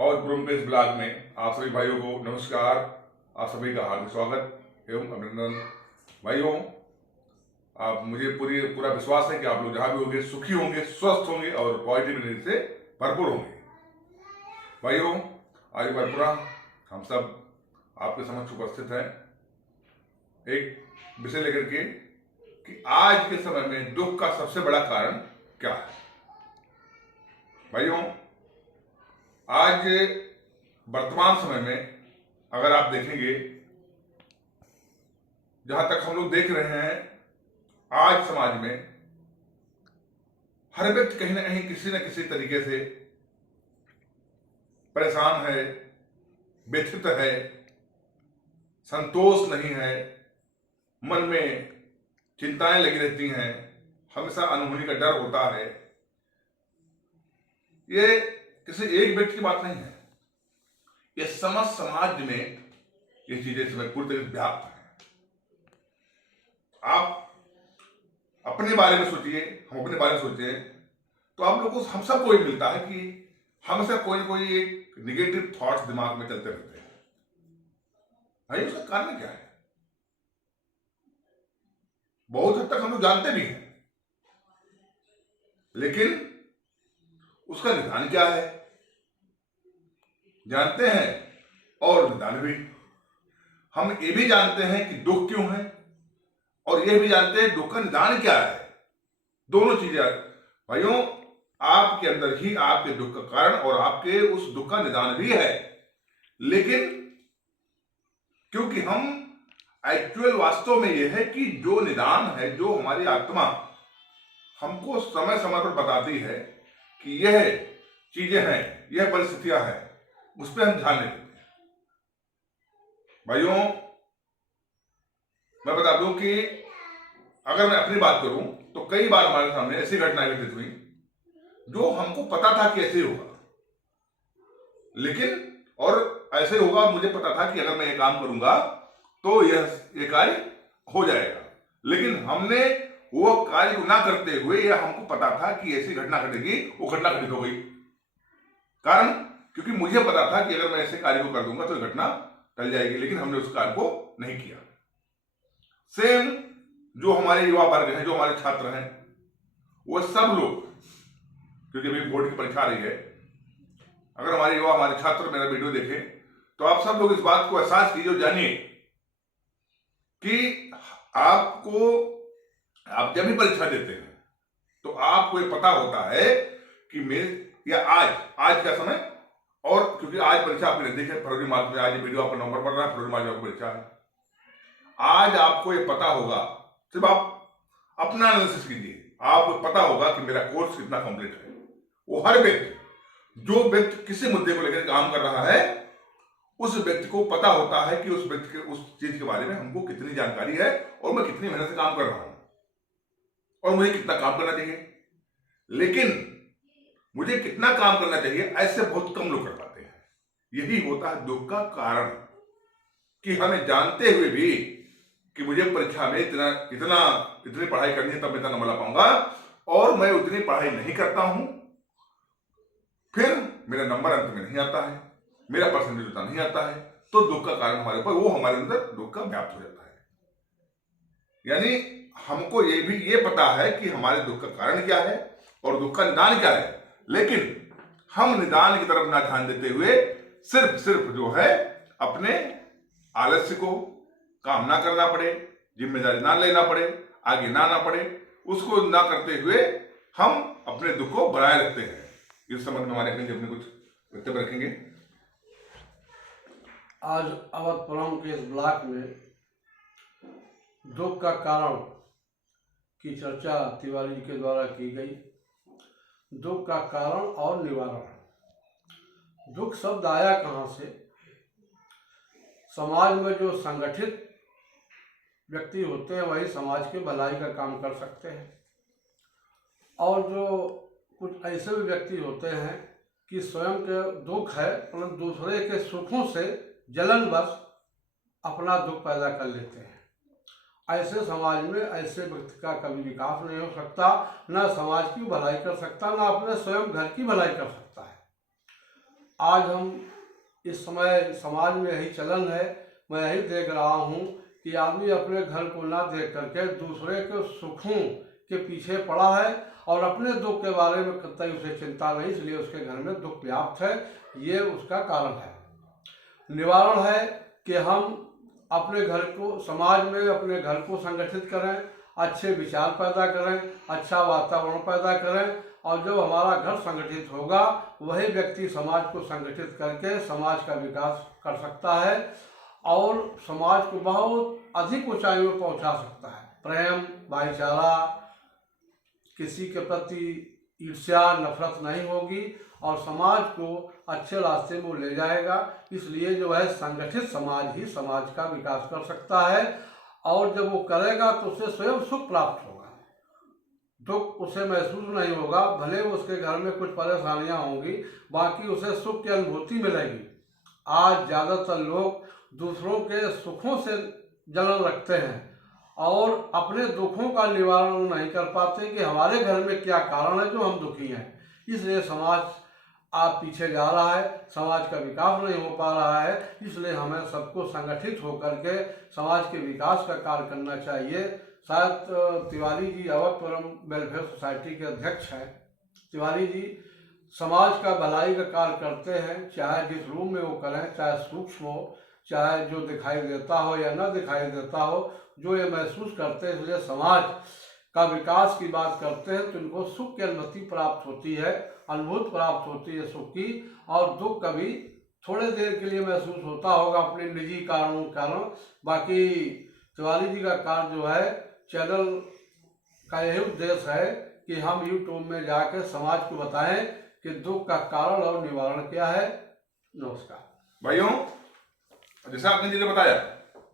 और ब्रोमकेश ब्लॉग में आप सभी भाइयों को नमस्कार। आप सभी का हार्दिक स्वागत एवं अभिनंदन। भाइयों, आप मुझे पूरा विश्वास है कि आप लोग जहां भी होंगे सुखी होंगे, स्वस्थ होंगे और पॉजिटिव एनर्जी से भरपूर होंगे। भाइयों, आज भरपूरा हम सब आपके समक्ष उपस्थित हैं एक विषय लेकर के कि आज के समय में दुख का सबसे बड़ा कारण क्या है। भाइयों, आज वर्तमान समय में अगर आप देखेंगे, जहां तक हम लोग देख रहे हैं, आज समाज में हर व्यक्ति कहीं ना कहीं किसी न किसी तरीके से परेशान है, व्यथित है, संतोष नहीं है, मन में चिंताएं लगी रहती हैं, हमेशा अनहोनी का डर होता है। ये किसी एक व्यक्ति की बात नहीं है, ये समस्त समाज में ये चीजें इसमें पूरी तरह से व्याप्त हैं। आप अपने बारे में सोचिए, हम अपने बारे में सोचिए, तो आप लोगों को हम सबको ये मिलता है कि हमेशा कोई ना कोई एक निगेटिव थॉट्स दिमाग में चलते रहते हैं। भाई, उसका कारण क्या है? बहुत हद तक हम लोग जानते भी हैं, लेकिन उसका निदान क्या है? जानते हैं और निदान भी। हम ये भी जानते हैं कि दुख क्यों है, और ये भी जानते हैं दुख का निदान क्या है। दोनों चीजें भाइयों, आपके अंदर ही आपके दुख का कारण और आपके उस दुख का निदान भी है। लेकिन क्योंकि हम एक्चुअल वास्तव में यह है कि जो निदान है, जो हमारी आत्मा हमको समय समय पर बताती है कि यह चीजें हैं, यह परिस्थितियां हैं, उस पर हम ध्यान नहीं देते। भाइयों, मैं बता दूं कि अगर मैं अपनी बात करूं तो कई बार हमारे सामने ऐसी घटनाएं घटित हुई जो हमको पता था कि ऐसे ही होगा, लेकिन और ऐसे होगा, मुझे पता था कि अगर मैं ये काम करूंगा तो ये कार्य हो जाएगा, लेकिन हमने वो कार्य को ना करते हुए यह हमको पता था कि ऐसी घटना घटेगी, वो घटना घटित हो गई। कारण क्योंकि मुझे पता था कि अगर मैं ऐसे कार्य को कर दूंगा तो घटना टल जाएगी, लेकिन हमने उस कार्य को नहीं किया। सेम जो हमारे युवा वर्ग हैं, जो हमारे छात्र हैं, वो सब लोग, क्योंकि अभी बोर्ड की परीक्षा आ रही है, अगर हमारे युवा, हमारे छात्र मेरा वीडियो देखें तो आप सब लोग इस बात को एहसास कीजिए, जानिए कि आप जब भी परीक्षा देते हैं तो आपको ये पता होता है कि आज का समय, और क्योंकि आज परीक्षा आपने देखे फरवरी मार्च में, आज ये वीडियो आपका नवंबर पड़ रहा है, फरवरी मार्च में आपको परीक्षा है। आज आपको ये पता होगा, सिर्फ आप अपना एनालिसिस कीजिए, आपको पता होगा कि मेरा कोर्स कितना कंप्लीट है। वो हर व्यक्ति, जो व्यक्ति किसी मुद्दे को लेकर काम कर रहा है, उस व्यक्ति को पता होता है कि उस व्यक्ति के उस चीज के बारे में हमको कितनी जानकारी है और मैं कितनी मेहनत से काम कर रहा हूं और मुझे कितना काम करना चाहिए। लेकिन मुझे कितना काम करना चाहिए ऐसे बहुत कम लोग कर पाते हैं। यही होता है दुख का कारण, कि हमें जानते हुए भी कि मुझे परीक्षा में इतनी पढ़ाई करनी है तब मैं इतना नंबर ला पाऊंगा, और मैं उतनी पढ़ाई नहीं करता हूं, फिर मेरा नंबर अंत में नहीं आता है, मेरा परसेंटेज उतना नहीं आता है, तो दुख का कारण हमारे ऊपर, वो हमारे अंदर दुख का व्याप्त हो जाता है। यानी हमको ये पता है कि हमारे दुख का कारण क्या है और दुख का निदान क्या है, लेकिन हम निदान की तरफ ना ध्यान देते हुए सिर्फ जो है अपने आलस्य को, काम ना करना पड़े, जिम्मेदारी ना लेना पड़े, आगे ना आना पड़े, उसको ना करते हुए हम अपने दुख को बनाए रखते हैं। इस संबंध में हमारे अपने कुछ वक्तव्य रखेंगे। आज अवधपुरम के इस ब्लॉक में दुख का कारण की चर्चा तिवारी जी के द्वारा की गई। दुख का कारण और निवारण। दुख शब्द आया कहाँ से? समाज में जो संगठित व्यक्ति होते हैं वही समाज के भलाई का काम कर सकते हैं, और जो कुछ ऐसे भी व्यक्ति होते हैं कि स्वयं के दुख है परंतु दूसरे के सुखों से जलनवश अपना दुख पैदा कर लेते हैं। ऐसे समाज में ऐसे व्यक्ति का कभी विकास नहीं हो सकता, न समाज की भलाई कर सकता, न अपने स्वयं घर की भलाई कर सकता है। आज हम इस समय समाज में यही चलन है, मैं यही देख रहा हूँ कि आदमी अपने घर को ना देख करके दूसरे के सुखों के पीछे पड़ा है और अपने दुख के बारे में कतई उसे चिंता नहीं, इसलिए उसके घर में दुख व्याप्त है। ये उसका कारण है। निवारण है कि हम अपने घर को, समाज में अपने घर को संगठित करें, अच्छे विचार पैदा करें, अच्छा वातावरण पैदा करें, और जब हमारा घर संगठित होगा वही व्यक्ति समाज को संगठित करके समाज का विकास कर सकता है और समाज को बहुत अधिक ऊंचाई में पहुंचा सकता है। प्रेम, भाईचारा, किसी के प्रति ईर्ष्या, नफरत नहीं होगी और समाज को अच्छे रास्ते में ले जाएगा। इसलिए जो है संगठित समाज ही समाज का विकास कर सकता है और जब वो करेगा तो उसे स्वयं सुख प्राप्त होगा, दुख उसे महसूस नहीं होगा। भले उसके घर में कुछ परेशानियां होंगी, बाकी उसे सुख की अनुभूति मिलेगी। आज ज़्यादातर लोग दूसरों के सुखों से जलन रखते हैं और अपने दुखों का निवारण नहीं कर पाते कि हमारे घर में क्या कारण है जो हम दुखी हैं। इसलिए समाज आप पीछे जा रहा है, समाज का विकास नहीं हो पा रहा है। इसलिए हमें सबको संगठित होकर के समाज के विकास का कार्य करना चाहिए। शायद तिवारी जी अवधपुरम वेलफेयर सोसाइटी के अध्यक्ष हैं। तिवारी जी समाज का भलाई का कार्य करते हैं, चाहे जिस रूप में वो करें, चाहे सूक्ष्म हो, चाहे जो दिखाई देता हो या न दिखाई देता हो, जो ये महसूस करते हैं। इसलिए समाज का विकास की बात करते हैं तो इनको सुख की अनुभूति प्राप्त होती है, अनुभूति प्राप्त होती है सुख की, और दुख कभी थोड़े देर के लिए महसूस होता होगा अपने निजी कारणों के कारण। बाकी तिवारी जी का कार्य जो है, चैनल का यही उद्देश्य है कि हम यूट्यूब में जाकर समाज को बताएं कि दुख का कारण और निवारण क्या है। नमस्कार भाइयों, जैसा आपने जी ने बताया,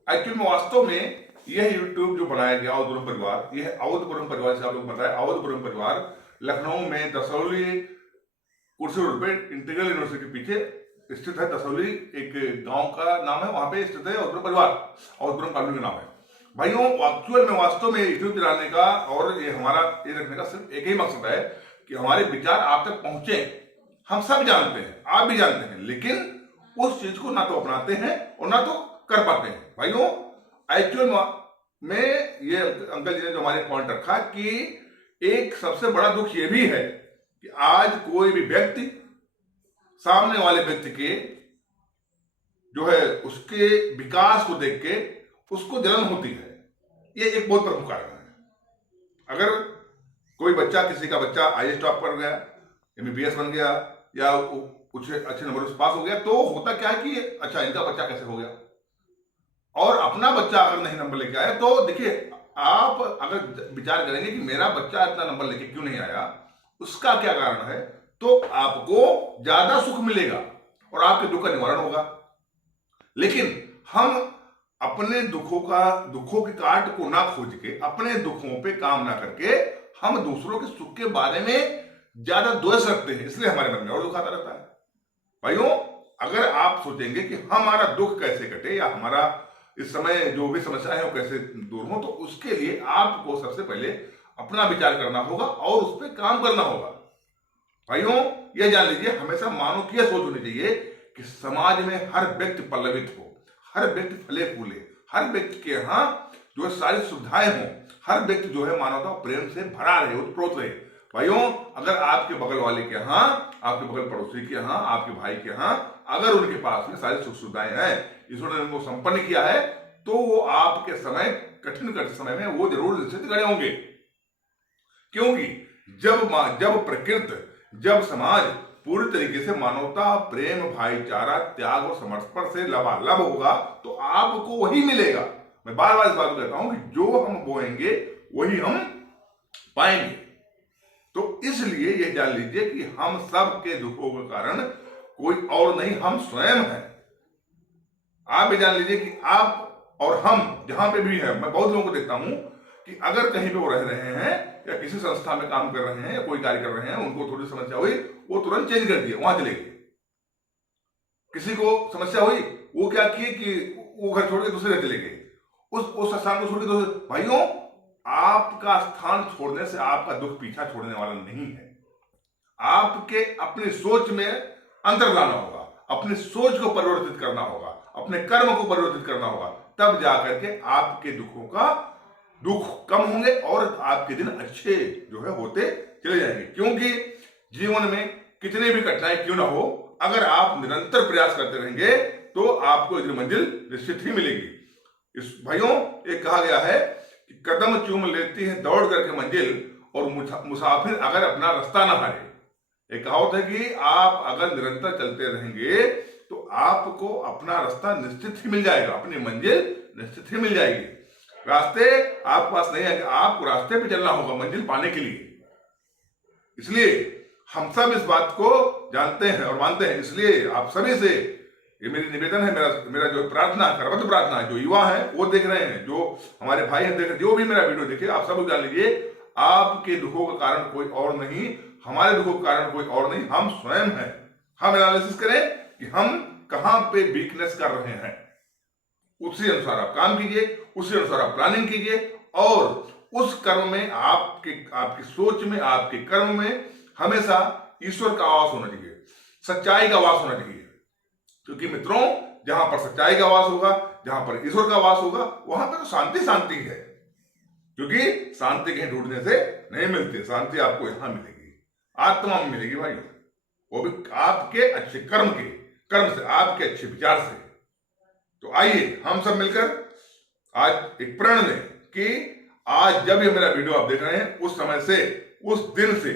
एक्चुअल में वास्तव में यह यूट्यूब जो बनाया गया अवधपुरम परिवार, यह अवधपुरम परिवार से आप लोग बताया, अवधपुरम परिवार लखनऊ में दसौली कुर्सी रोड पे इंटीग्रल यूनिवर्सिटी के पीछे स्थित है। दसौली एक गांव का नाम है, वहां पे स्थित है अवधपुरम परिवार, अवधपुरम कॉलोनी का नाम है। भाइयों, एक्चुअल में वास्तव में यूट्यूब चलाने का और ये हमारा ये रखने का सिर्फ एक ही मकसद है कि हमारे विचार आप तक पहुंचे। हम सब जानते हैं, आप भी जानते हैं, लेकिन उस चीज को ना तो अपनाते हैं और ना तो कर पाते हैं। भाइयों, एक्चुअल में ये अंकल जी ने जो हमारे पॉइंट रखा कि एक सबसे बड़ा दुख ये भी है कि आज कोई भी व्यक्ति सामने वाले व्यक्ति के जो है उसके विकास को देख के उसको जलन होती है। ये एक बहुत प्रमुख कारण है। अगर कोई बच्चा, किसी का बच्चा IAS टॉप कर गया, MBBS बन गया या कुछ अच्छे नंबर से पास हो गया, तो होता क्या है कि अच्छा इनका बच्चा कैसे हो गया, और अपना बच्चा अगर नहीं नंबर लेके आया तो देखिए, आप अगर विचार करेंगे कि मेरा बच्चा इतना नंबर लेके क्यों नहीं आया, उसका क्या कारण है, तो आपको ज्यादा सुख मिलेगा और आपके दुख का निवारण होगा। लेकिन हम अपने दुखों के काट को ना खोज के, अपने दुखों पे काम ना करके, हम दूसरों के सुख के बारे में ज्यादा द्वेष रखते हैं, इसलिए हमारे मन में और दुख आता रहता है। भाइयों, अगर आप सोचेंगे कि हमारा दुख कैसे कटे या हमारा इस समय जो भी समस्याएं हैं वो कैसे दूर हो, तो उसके लिए आपको सबसे पहले अपना विचार करना होगा और उस पर काम करना होगा। भाइयों, यह जान लीजिए, हमेशा मानव की यह सोच होनी चाहिए कि समाज में हर व्यक्ति पल्लवित हो, हर व्यक्ति फले फूले, हर व्यक्ति के यहाँ जो है सारी सुविधाएं हों, हर व्यक्ति जो है मानवता और प्रेम से भरा रहे, उत्प्रोत रहे। भाइयों, अगर आपके बगल वाले के यहाँ, आपके बगल पड़ोसी के यहाँ, आपके भाई के यहाँ अगर उनके पास में सारी सुख सुविधाएं हैं, ईश्वर ने उनको संपन्न किया है, तो वो आपके समय, कठिन समय में वो जरूर स्थित खड़े होंगे। क्योंकि जब प्रकृति, जब समाज पूरी तरीके से मानवता, प्रेम, भाईचारा, त्याग और समर्पण से लबालब होगा, तो आपको वही मिलेगा। मैं बार बार इस बात को कहता हूं कि जो हम बोएंगे वही हम पाएंगे। तो इसलिए यह जान लीजिए कि हम सब के दुखों का कारण कोई और नहीं, हम स्वयं हैं। आप भी जान लीजिए कि आप और हम जहां पे भी हैं, मैं बहुत लोगों को देखता हूं कि अगर कहीं पे वो रह रहे हैं या किसी संस्था में काम कर रहे हैं या कोई कार्य कर रहे हैं, उनको थोड़ी समस्या हुई, वो तुरंत चेंज कर दिए, वहां चले गए। किसी को समस्या हुई, वो क्या किए कि वो घर छोड़ के दूसरे चले गए, उस स्थान को छोड़ के दूसरे। भाइयों, आपका स्थान छोड़ने से आपका दुख पीछा छोड़ने वाला नहीं है। आपके अपनी सोच में अंतर लाना होगा। अपनी सोच को परिवर्तित करना होगा, अपने कर्म को परिवर्तित करना होगा, तब जाकर के आपके दुख कम होंगे और आपके दिन अच्छे जो है होते चले जाएंगे। क्योंकि जीवन में कितनी भी कठिनाई क्यों ना हो, अगर आप निरंतर प्रयास करते रहेंगे तो आपको एक मंजिल निश्चित ही मिलेगी। इस भाइयों, एक कहा गया है कि कदम चूम लेती है दौड़ करके मंजिल, और मुसाफिर अगर अपना रास्ता ना हारे। एक कहावत है कि आप अगर निरंतर चलते रहेंगे तो आपको अपना रास्ता निश्चित ही मिल जाएगा, अपनी मंजिल निश्चित ही मिल जाएगी। रास्ते आपके पास नहीं आएंगे, आपको रास्ते पे चलना होगा मंजिल पाने के लिए। इसलिए हम सब इस बात को जानते हैं और मानते हैं। इसलिए आप सभी से ये मेरी निवेदन है, मेरा जो प्रार्थना, करबद्ध प्रार्थना है, जो युवा है वो देख रहे हैं, जो हमारे भाई हैं देख रहे, जो भी मेरा वीडियो देखे, आप सब जान लीजिए आपके दुखों का कारण कोई और नहीं, हमारे दुखों का कारण कोई और नहीं, हम स्वयं हैं। हम एनालिसिस करें कि हम कहां पे वीकनेस कर रहे हैं, उसी अनुसार आप काम कीजिए, उसी अनुसार आप प्लानिंग कीजिए, और उस कर्म में आपकी सोच में, आपके कर्म में हमेशा ईश्वर का आवास होना चाहिए, सच्चाई का आवास होना चाहिए। क्योंकि मित्रों, जहां पर सच्चाई का आवास होगा, जहां पर ईश्वर का आवास होगा, वहां पर तो शांति है। क्योंकि शांति कहीं ढूंढने से नहीं मिलती, शांति आपको यहां मिलेगी, आत्मा में मिलेगी भाई, वो भी आपके अच्छे कर्म से, आपके अच्छे विचार से। तो आइए हम सब मिलकर आज एक प्रण लें कि आज जब ये मेरा वीडियो आप देख रहे हैं, उस समय से, उस दिन से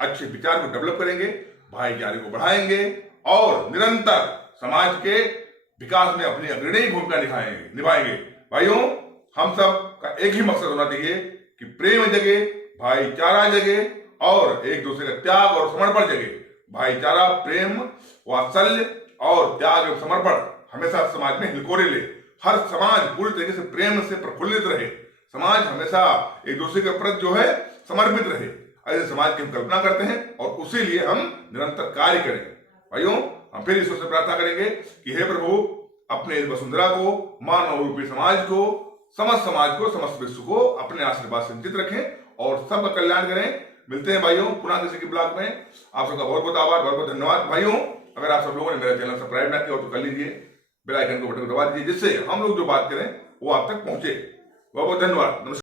अच्छे विचार को डेवलप करेंगे, भाईचारे को बढ़ाएंगे और निरंतर समाज के विकास में अपनी अग्रणी भूमिका निभाएंगे। भाइयों, हम सब का एक ही मकसद होना चाहिए कि प्रेम जगे, भाईचारा जगे और एक दूसरे का त्याग और समर्पण जगे। भाईचारा, प्रेम, वात्सल्य और त्याग एवं समर्पण हमेशा समाज में हिलकोरे ले। हर समाज पूरी तरीके से प्रेम से प्रफुल्लित रहे, समाज हमेशा एक दूसरे के प्रति जो है समर्पित रहे, ऐसे समाज की हम कल्पना करते हैं और उसी लिए हम निरंतर कार्य करें। भाइयों, हम फिर ईश्वर से प्रार्थना करेंगे कि हे प्रभु, अपने इस वसुंधरा को, मानव रूपी समाज को, समस्त समाज को, समस्त विश्व को अपने आशीर्वाद से संचित रखें और सबका कल्याण करें। मिलते हैं भाइयों पुनः किसी की ब्लॉग में। आप सबका बहुत बहुत आभार, बहुत बहुत धन्यवाद। भाइयों, अगर आप सब लोगों ने मेरा चैनल सब्सक्राइब ना किया हो तो कर लीजिए, बेल आइकन को बटन को दबा दीजिए, जिससे हम लोग जो बात करें वो आप तक पहुंचे। बहुत बहुत धन्यवाद। नमस्कार।